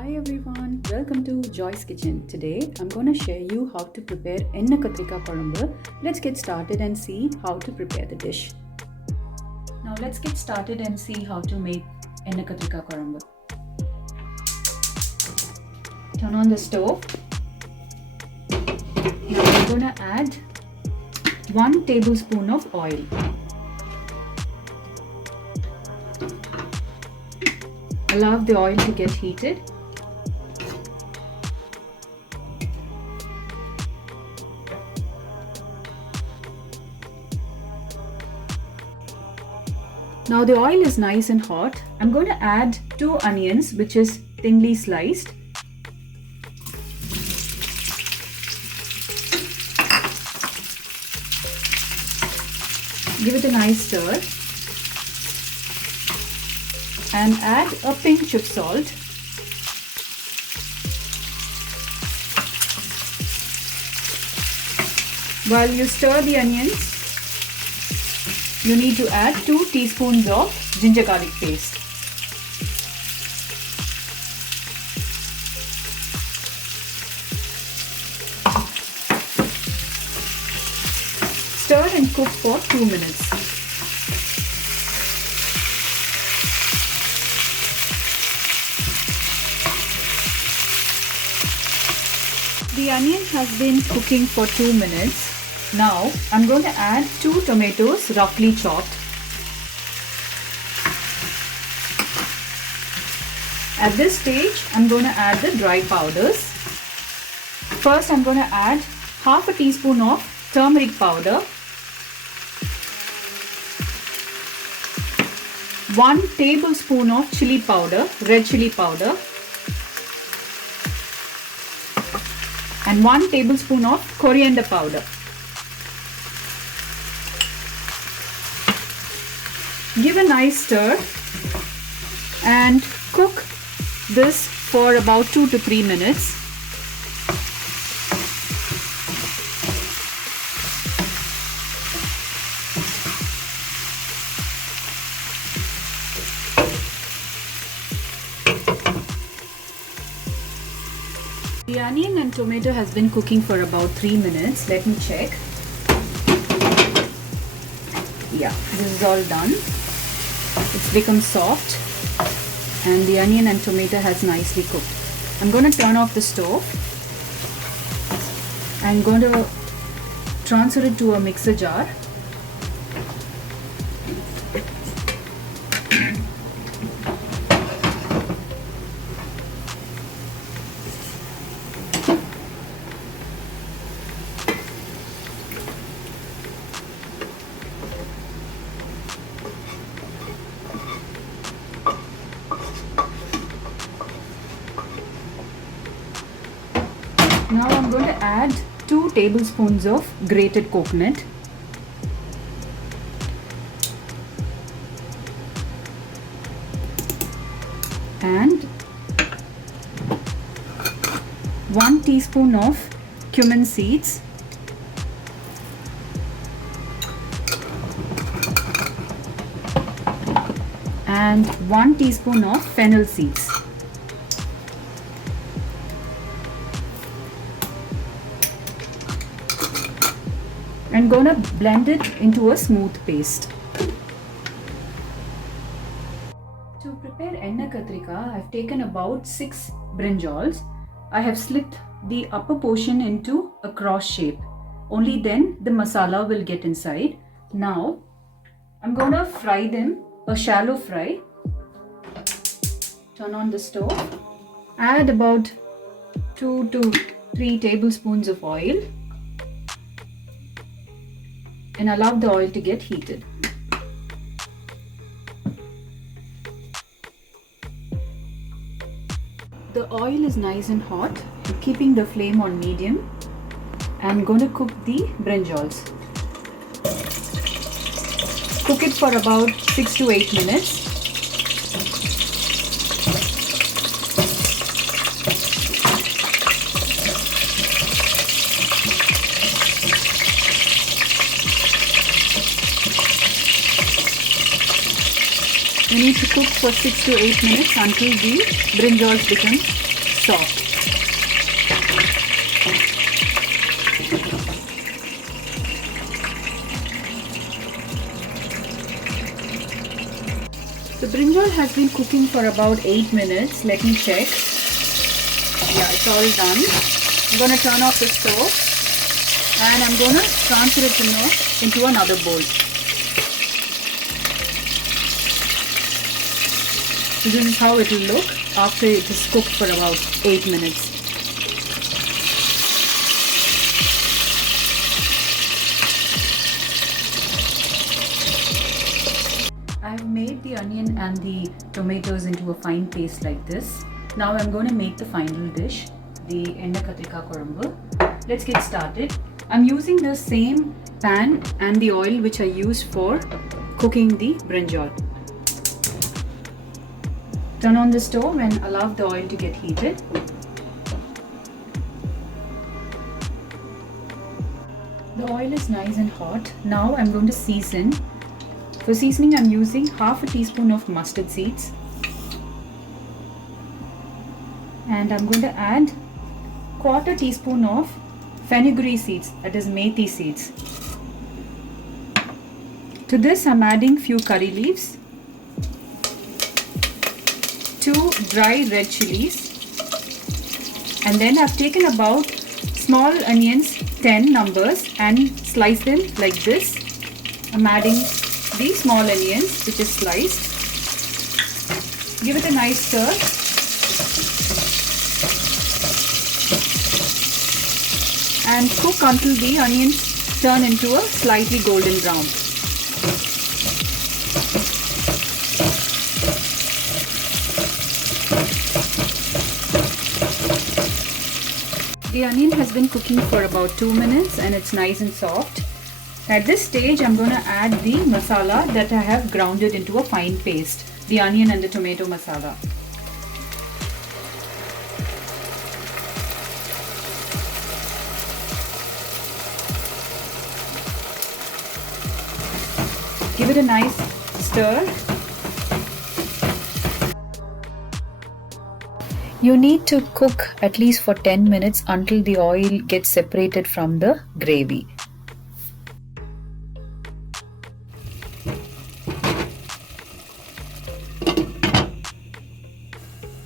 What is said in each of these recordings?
Hi everyone, welcome to Joy's Kitchen. Today I'm going to share you how to prepare Ennai Kathirikai Kulambu. Let's get started and see how to prepare the dish. Now let's get started and see how to make Ennai Kathirikai Kulambu. Turn on the stove. Now I'm going to add 1 tablespoon of oil. Allow the oil to get heated. Now the oil is nice and hot. I'm going to add 2 onions, which is thinly sliced. Give it a nice stir. And add a pinch of salt. While you stir the onions, you need to add 2 teaspoons of ginger garlic paste. Stir and cook for 2 minutes. The onion has been cooking for 2 minutes. Now I'm going to add 2 tomatoes roughly chopped. At this stage, I'm going to add the dry powders. First, I'm going to add half a teaspoon of turmeric powder, 1 tablespoon of chili powder, red chilli powder, and 1 tablespoon of coriander powder. Give a nice stir and cook this for about 2 to 3 minutes. The onion and tomato has been cooking for about 3 minutes. Let me check. Yeah, this is all done. It's become soft and the onion and tomato has nicely cooked. I'm going to turn off the stove. I'm going to transfer it to a mixer jar. Now I'm going to add 2 tablespoons of grated coconut. And 1 teaspoon of Cummin Seeds. And 1 teaspoon of Fennel Seeds. I'm going to blend it into a smooth paste. To prepare Ennai Kathirikai, I've taken about 6 brinjals. I have slit the upper portion into a cross shape. Only then the masala will get inside. Now I'm going to fry them, a shallow fry. Turn on the stove. Add about 2 to 3 tablespoons of oil. And allow the oil to get heated. The oil is nice and hot. I'm keeping the flame on medium. I'm going to cook the brinjals. Cook it for about 6 to 8 minutes. You need to cook for 6 to 8 minutes until the brinjals become soft. The brinjal has been cooking for about 8 minutes. Let me check. Yeah, it's all done. I'm going to turn off the stove and I'm going to transfer it into another bowl. So this is how it will look after it is cooked for about 8 minutes. I have made the onion and the tomatoes into a fine paste like this. Now I'm going to make the final dish, the Ennai Kathirikai Kulambu. Let's get started. I'm using the same pan and the oil which I used for cooking the brinjal. Turn on the stove and allow the oil to get heated. The oil is nice and hot. Now I'm going to season. For seasoning, I'm using half a teaspoon of mustard seeds. And I'm going to add quarter teaspoon of Fenugreek seeds, that is Methi seeds. To this, I'm adding few curry leaves, 2 dry red chilies, and then I've taken about small onions, 10 numbers, and sliced them like this. I'm adding the small onions which is sliced. Give it a nice stir. And cook until the onions turn into a slightly golden brown. The onion has been cooking for about 2 minutes and it's nice and soft. At this stage, I'm going to add the masala that I have grounded into a fine paste, the onion and the tomato masala. Give it a nice stir. You need to cook at least for 10 minutes until the oil gets separated from the gravy.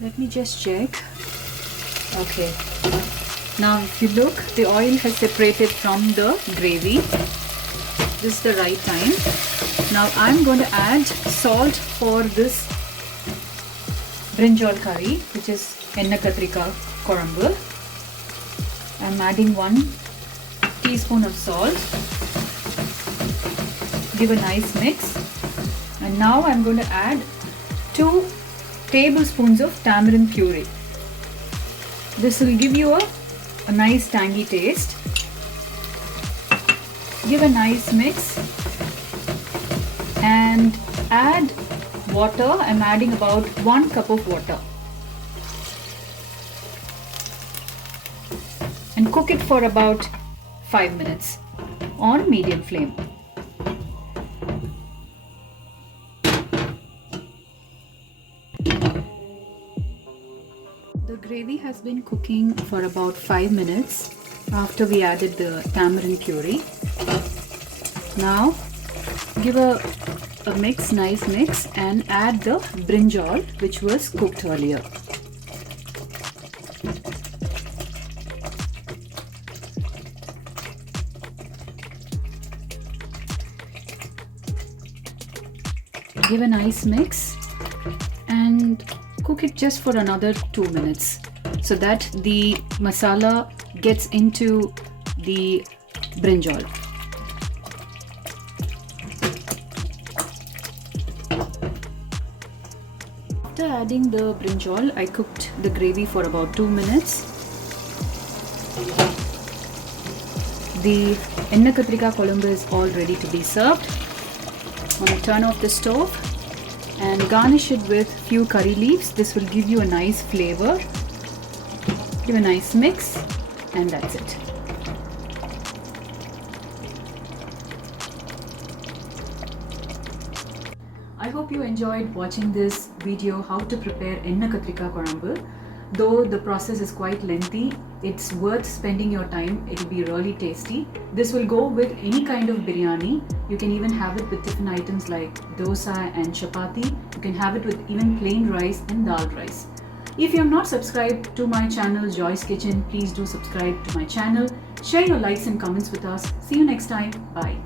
Let me just check. Okay. Now if you look, the oil has separated from the gravy. This is the right time. Now I'm going to add salt for this brinjal curry, which is Ennai Kathirikai Kulambu. I'm adding 1 teaspoon of salt. Give a nice mix. And now I'm going to add 2 tablespoons of tamarind puree. This will give you a nice tangy taste. Give a nice mix and add water. I'm adding about 1 cup of water and cook it for about 5 minutes on medium flame. The gravy has been cooking for about 5 minutes after we added the tamarind puree. Now give a nice mix and add the brinjal which was cooked earlier. Give a nice mix and cook it just for another 2 minutes so that the masala gets into the brinjal. After adding the brinjal, I cooked the gravy for about 2 minutes. The Ennai Kathirikai Kulambu is all ready to be served. I'm going to turn off the stove and garnish it with few curry leaves. This will give you a nice flavor. Give a nice mix and that's it. I hope you enjoyed watching this video how to prepare Ennai Kathirikai Kulambu. Though the process is quite lengthy, it's worth spending your time. It'll be really tasty. This will go with any kind of biryani. You can even have it with different items like dosa and chapati. You can have it with even plain rice and dal rice. If you have not subscribed to my channel Joy's Kitchen, please do subscribe to my channel. Share your likes and comments with us. See you next time. Bye.